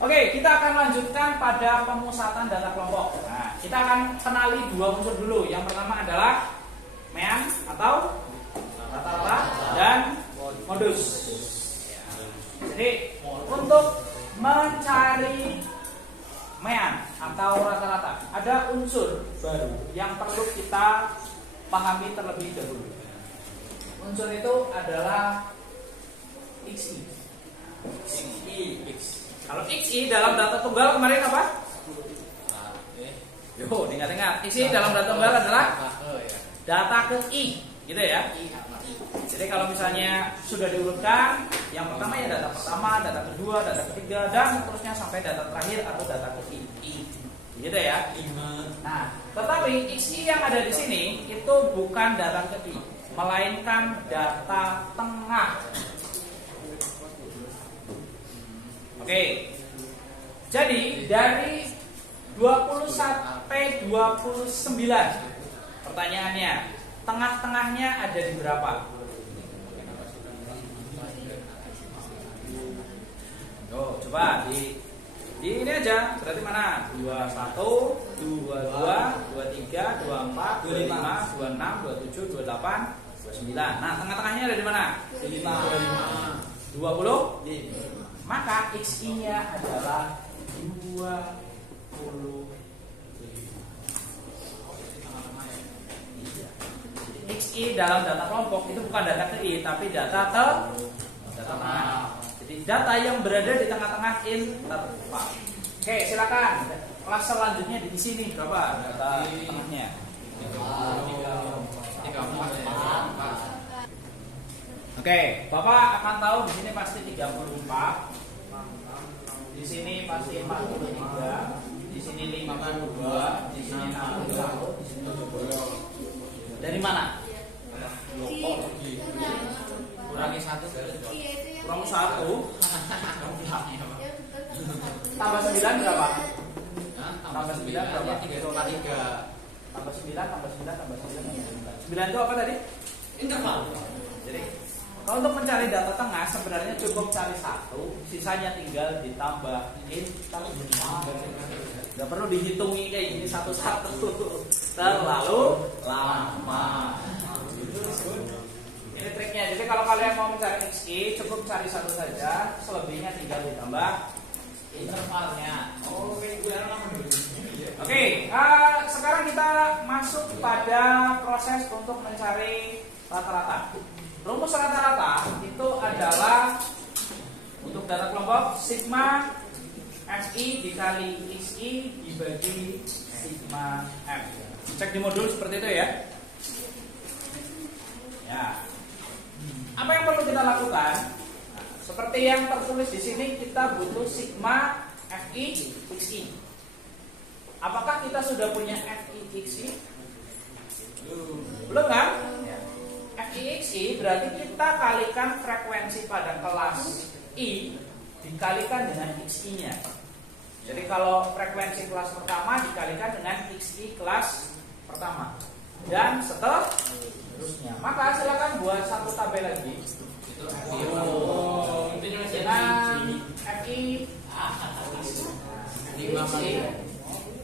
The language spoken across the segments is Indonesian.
Oke, kita akan lanjutkan pada pemusatan data kelompok. Nah, kita akan kenali dua unsur dulu. Yang pertama adalah mean atau rata-rata dan modus. Jadi untuk mencari mean atau rata-rata ada unsur baru yang perlu kita pahami terlebih dahulu. Unsur itu adalah XI. Kalau XI dalam data tunggal kemarin apa? Yo, ingat-ingat. XI dalam data tunggal adalah data ke I, gitu ya. Jadi kalau misalnya sudah diurutkan, yang pertama ya data pertama, data kedua, data ketiga, dan seterusnya sampai data terakhir atau data ke I. Gitu ya. Nah, tetapi XI yang ada di sini itu bukan data ke I, melainkan data tengah. Oke. Jadi dari 20 sampai 29. Pertanyaannya, tengah-tengahnya ada di berapa? Yo, coba di ini aja. Berarti mana? 21, 22, 23, 24, 25, 26, 27, 28, 29. Nah, tengah-tengahnya ada di mana? 20. Maka XI-nya adalah 20. XI dalam data kelompok itu bukan data ke I, tapi data tengah. Jadi data yang berada di tengah-tengah interval. Oke, silakan. Kelas selanjutnya di sini berapa data tengahnya? 34. Oke, Bapak akan tahu di sini pasti 34. Di sini pasti 43. Di sini 52, di sini 61, di sini 70. Dari mana? Kurangi 1. Kurang 1. Tambah 9 berapa? Tambah 9 berapa? 3. Tambah 9, tambah 9, tambah 9. 9 itu apa tadi? Interval. Jadi kalau untuk mencari data tengah sebenarnya cukup cari 1, sisanya tinggal ditambah interval. Gak perlu dihitungi kayak gini satu-satu, terlalu lama. Ini triknya. Jadi kalau kalian mau mencari XI cukup cari 1 saja, selebihnya tinggal ditambah intervalnya. Oke, sekarang kita masuk pada proses untuk mencari rata-rata. Rumus rata-rata itu adalah untuk data kelompok sigma FI dikali XI dibagi sigma F. Cek di modul seperti itu ya. Ya. Apa yang perlu kita lakukan? Nah, seperti yang tertulis di sini, kita butuh sigma FI XI. Apakah kita sudah punya FI XI? Belum kan? FI XI berarti kita kalikan frekuensi pada kelas I dikalikan dengan XI-nya. Jadi kalau frekuensi kelas pertama dikalikan dengan XI kelas pertama dan seterusnya. Maka silakan buat satu tabel lagi dengan FI XI.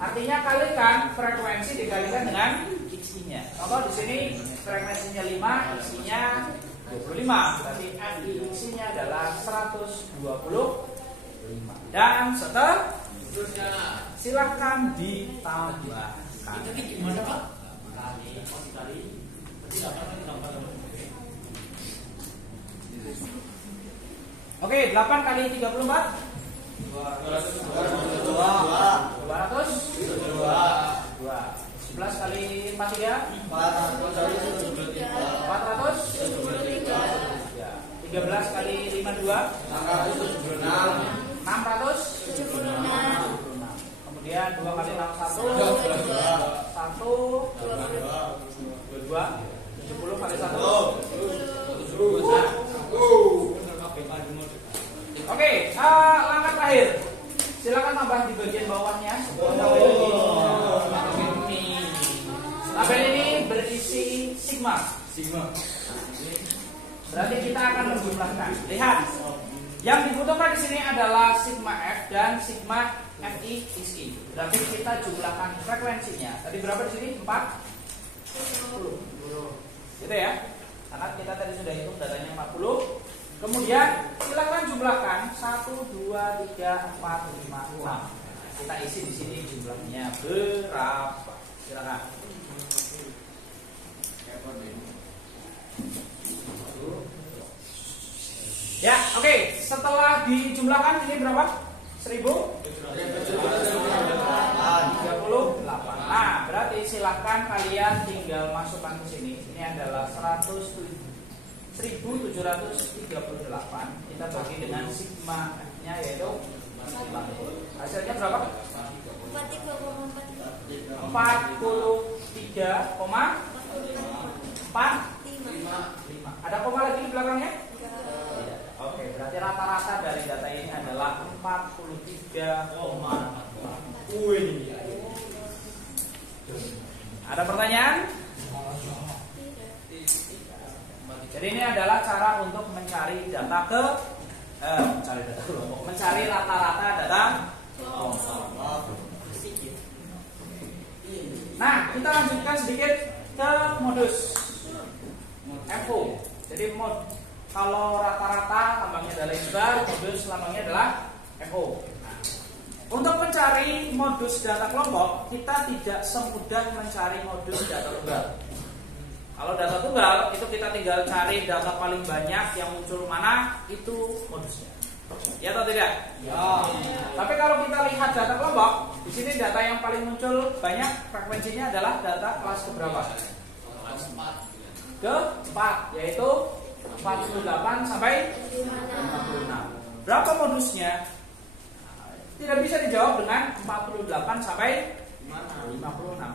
Artinya kalikan frekuensi dikalikan dengan XI-nya. Contoh di sini frekuensinya 5, XI-nya 25. Berarti FI XI-nya adalah 125. Dan seterusnya silahkan ditambahkan. Itu gimana Pak? Kali. Oke, 8 kali 34. 200. 11 kali 43. 400. 13 kali 52. 676. Kemudian 2 kali 61. 22. 70 kali 1. Oke, langkah terakhir. Silakan tambah di bagian bawahnya. Tabel ini berisi sigma. Berarti kita akan menjumlahkan. Lihat. Yang dibutuhkan di sini adalah sigma F dan sigma Fi is I. Berarti kita jumlahkan frekuensinya. Tadi berapa di sini? 40. Gitu ya. Karena kita tadi sudah hitung datanya 40. Kemudian silakan jumlahkan 1 2 3 4 5 6. Kita isi di sini jumlahnya berapa? Silakan. Ya, oke. Setelah dijumlahkan ini berapa? 1038. Nah, berarti silahkan kalian tinggal masukkan ke sini. Ini adalah 1738. Kita bagi dengan sigma-nya yaitu hasilnya berapa? 43,45. Ada koma lagi di belakangnya? Oke, berarti rata-rata dari data ini adalah 43,4. Ada pertanyaan? Jadi ini adalah cara untuk mencari data mencari rata-rata data kelompok. Nah, kita lanjutkan sedikit ke modus FO. Jadi kalau rata-rata lambangnya adalah ibar, modus lambangnya adalah FO. Untuk mencari modus data kelompok, kita tidak semudah mencari modus data tunggal. Kalau data tunggal itu kita tinggal cari data paling banyak yang muncul mana, itu modusnya. Ya atau tidak? Ya. Tapi kalau kita lihat data kelompok, di sini data yang paling muncul banyak frekuensinya adalah data kelas keberapa? Ke-4, yaitu 48 sampai 56. Berapa modusnya? Tidak bisa dijawab dengan 48 sampai 56.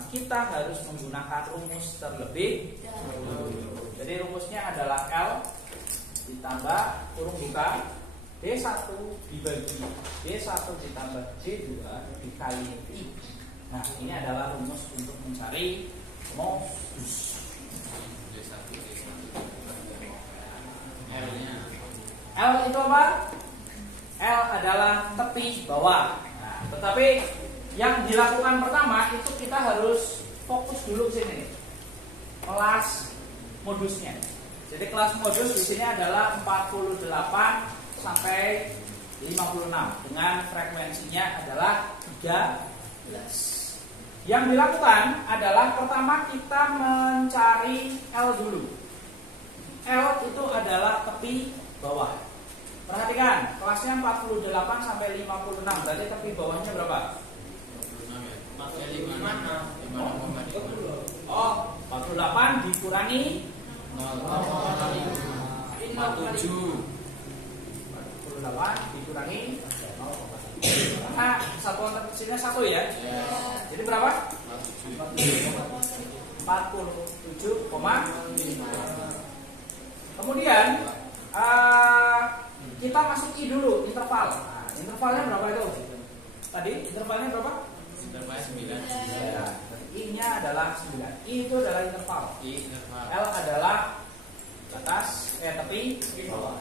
Kita harus menggunakan rumus terlebih dahulu. Jadi rumusnya adalah L ditambah kurung buka D1 dibagi D1 ditambah D2 dikali I. Nah, ini adalah rumus untuk mencari modus. L itu apa? L adalah tepi bawah. Nah, tetapi yang dilakukan pertama itu kita harus fokus dulu sini, kelas modusnya. Jadi kelas modus di sini adalah 48 sampai 56 dengan frekuensinya adalah 13. Yang dilakukan adalah pertama kita mencari L dulu. L itu adalah tepi bawah. Perhatikan, kelasnya 48 sampai 56. Berarti tepi bawahnya berapa? 46. Oh, 48 dikurangi 0,47. 48 dikurangi 0,47. Nah, satuan terkecilnya 1 ya. Jadi berapa? 47,5. Kemudian kita masuk I dulu, interval. Nah, intervalnya berapa itu? Tadi intervalnya berapa? Intervalnya 9. Ya, I-nya adalah 9. I itu adalah interval. L adalah batas tepi bawah.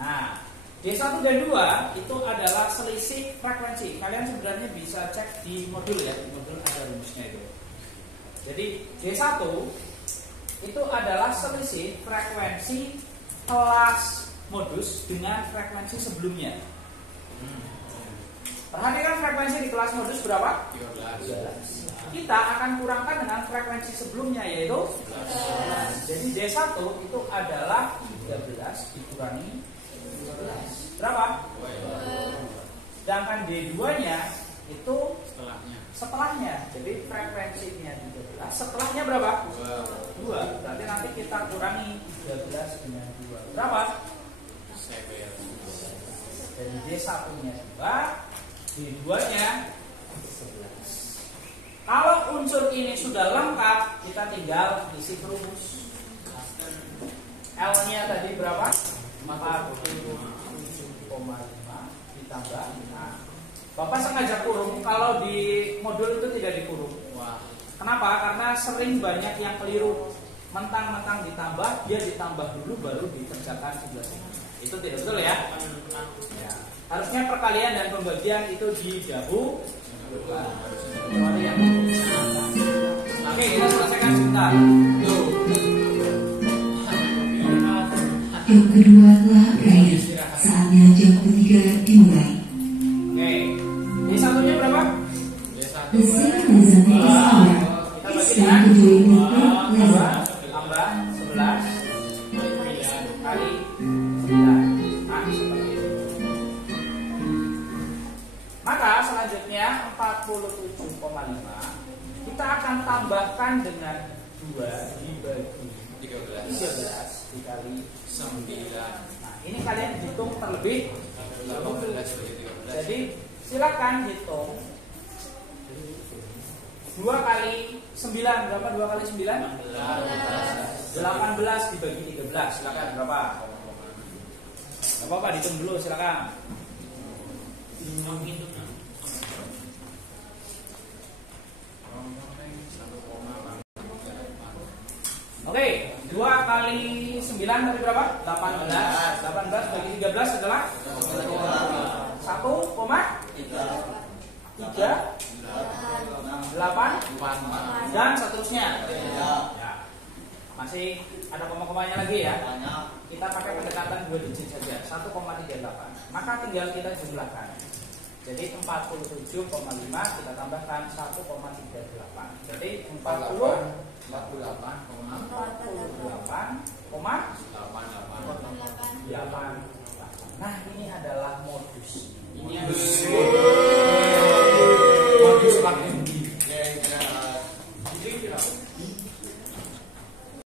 Nah, D1 dan 2 itu adalah selisih frekuensi. Kalian sebenarnya bisa cek di modul ya, di modul ada rumusnya itu. Jadi D1 itu adalah selisih frekuensi kelas modus dengan frekuensi sebelumnya. Perhatikan frekuensi di kelas modus berapa? 13. Kita akan kurangkan dengan frekuensi sebelumnya yaitu 13. Jadi D1 itu adalah 13 dikurangi 12. Berapa? 2. Sedangkan D2-nya itu setelahnya. Jadi frekuensinya 13. Setelahnya berapa? 2. Berarti nanti kita kurangi 13 dengan 2. Berapa? Jadi D1-nya 2, D2-nya 11. Kalau unsur ini sudah lengkap, kita tinggal isi rumus. L-nya tadi berapa? 47,5 ditambah. Nah, Bapak sengaja kurung, kalau di modul itu tidak dikurung. Kenapa? Karena sering banyak yang keliru. Mentang-mentang ditambah, dia ditambah dulu baru dikerjakan sebelah sini. Itu tidak betul ya. Ya. Harusnya perkalian dan pembagian itu didahulukan. Oke, kita selesaikan sebentar. Yang kedua telah berakhir. Saatnya jam ketiga dimulai. Oke, ini satunya berapa? The second lesson is over. It's time to join the third lesson. Tambah 11 kali 9. Seperti itu. Maka selanjutnya 47,5 kita akan tambahkan dengan 2 dibagi 13 dikali 9. Nah, ini kalian hitung terlebih 18. Jadi silakan hitung 2 kali 9 berapa? 2 kali 9? 18 dibagi 13. Silakan berapa? Enggak apa-apa, dihitung dulu silakan. Oke, 2 kali 9 tadi berapa? 18. 18 bagi 13 adalah 1,3 8 dan seterusnya. Ya. Masih ada koma-komanya lagi ya. Kita pakai pendekatan 2 digit saja, 1,38. Maka tinggal kita jumlahkan. Jadi 47,5 kita tambahkan 1,38. Jadi 48,8. Nah, ini adalah modus. Ini